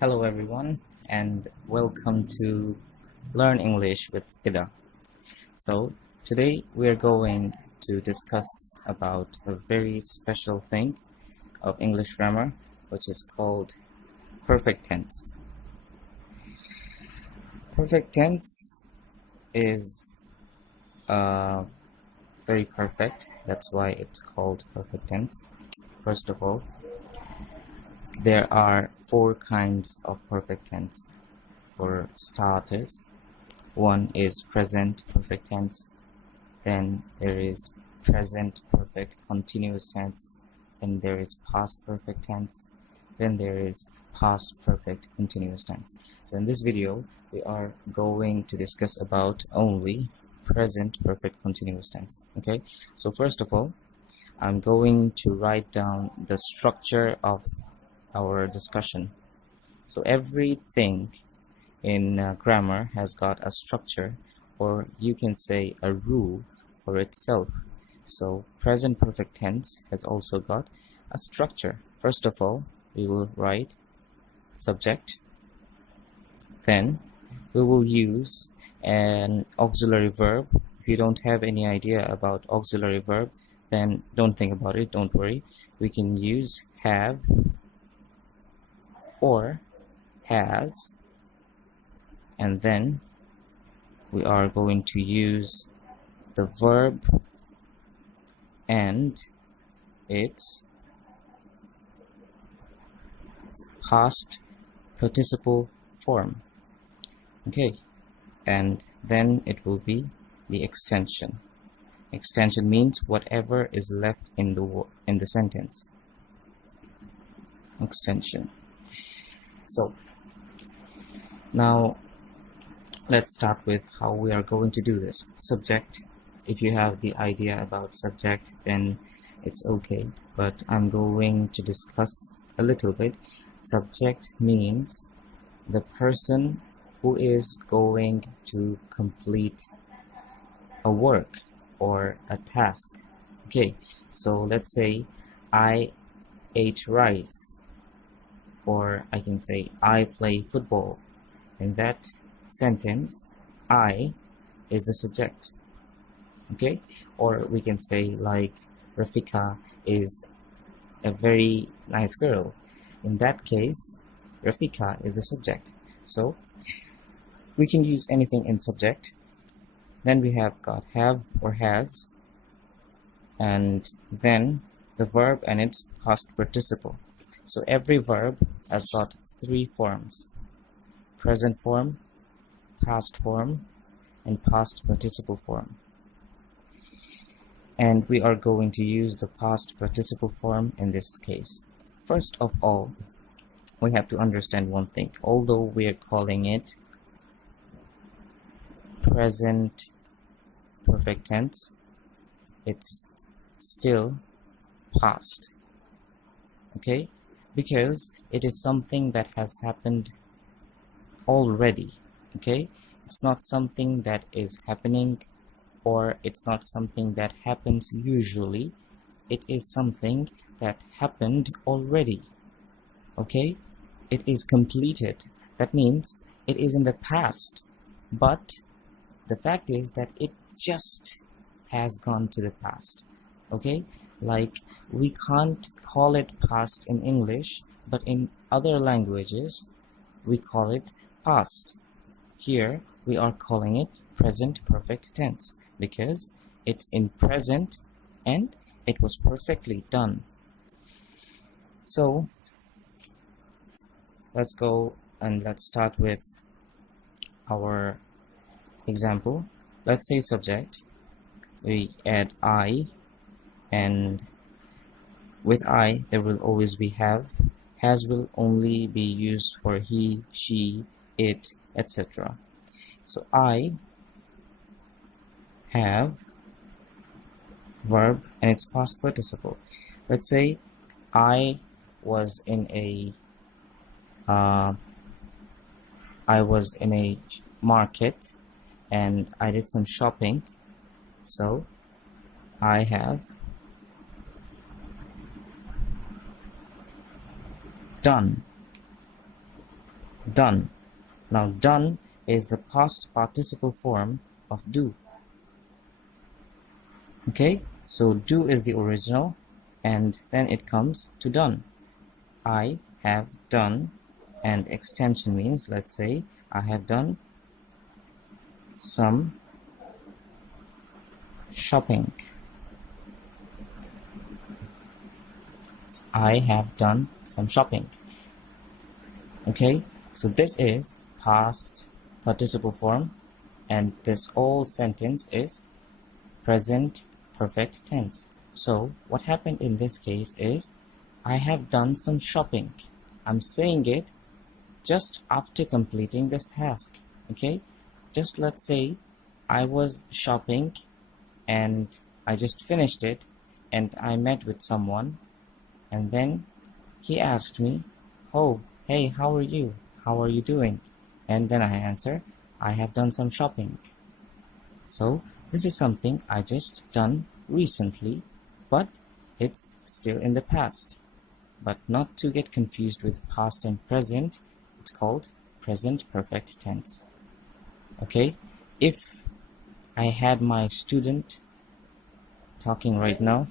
Hello everyone and welcome to Learn English with Fida. So today we are going to discuss about a very special thing of English grammar, which is called perfect tense. Perfect tense is very perfect. That's why it's called perfect tense. First of all, there are four kinds of perfect tense. For starters, one is present perfect tense, then there is present perfect continuous tense, then there is past perfect tense, then there is past perfect continuous tense. So in this video we are going to discuss about only present perfect continuous tense. Okay, so first of all, I'm going to write down the structure of our discussion. So everything in grammar has got a structure, or you can say a rule for itself. So present perfect tense has also got a structure. First of all, we will write subject, then we will use an auxiliary verb. If you don't have any idea about auxiliary verb, then don't think about it, don't worry. We can use have or has, and then we are going to use the verb and its past participle form. Okay, and then it will be the extension. Extension means whatever is left in the sentence. Extension. So now let's start with how we are going to do this. Subject. If you have the idea about subject, then it's okay, but I'm going to discuss a little bit. Subject means the person who is going to complete a work or a task. Okay, so let's say I ate rice, or I can say I play football. In that sentence, I is the subject. Okay, or we can say like Rafika is a very nice girl. In that case, Rafika is the subject. So we can use anything in subject. Then we have got have or has, and then the verb and its past participle. So every verb has got three forms: present form, past form, and past participle form. And we are going to use the past participle form in this case. First of all, we have to understand one thing. Although we are calling it present perfect tense, it's still past. Okay, because it is something that has happened already. Okay, it's not something that is happening, or it's not something that happens usually. It is something that happened already. Okay, it is completed. That means it is in the past, but the fact is that it just has gone to the past. Okay, like we can't call it past in English, but in other languages we call it past. Here we are calling it present perfect tense because it's in present and it was perfectly done. So let's go and let's start with our example. Let's say subject, we add I, and with I there will always be have. Has will only be used for he, she, it, etc. So I have verb and its past participle. Let's say I was in a market and I did some shopping. So I have done. done. Now done is the past participle form of do. Okay, so do is the original, and then it comes to done. I have done, and extension means, let's say, I have done some shopping. I have done some shopping. Okay, so this is past participle form, and this whole sentence is present perfect tense. So what happened in this case is I have done some shopping. I'm saying it just after completing this task. Okay, just let's say I was shopping and I just finished it, and I met with someone, and then he asked me, oh, hey, how are you? How are you doing? And then I answer, I have done some shopping. So this is something I just done recently, but it's still in the past. But not to get confused with past and present, it's called present perfect tense. Okay, if I had my student talking right now,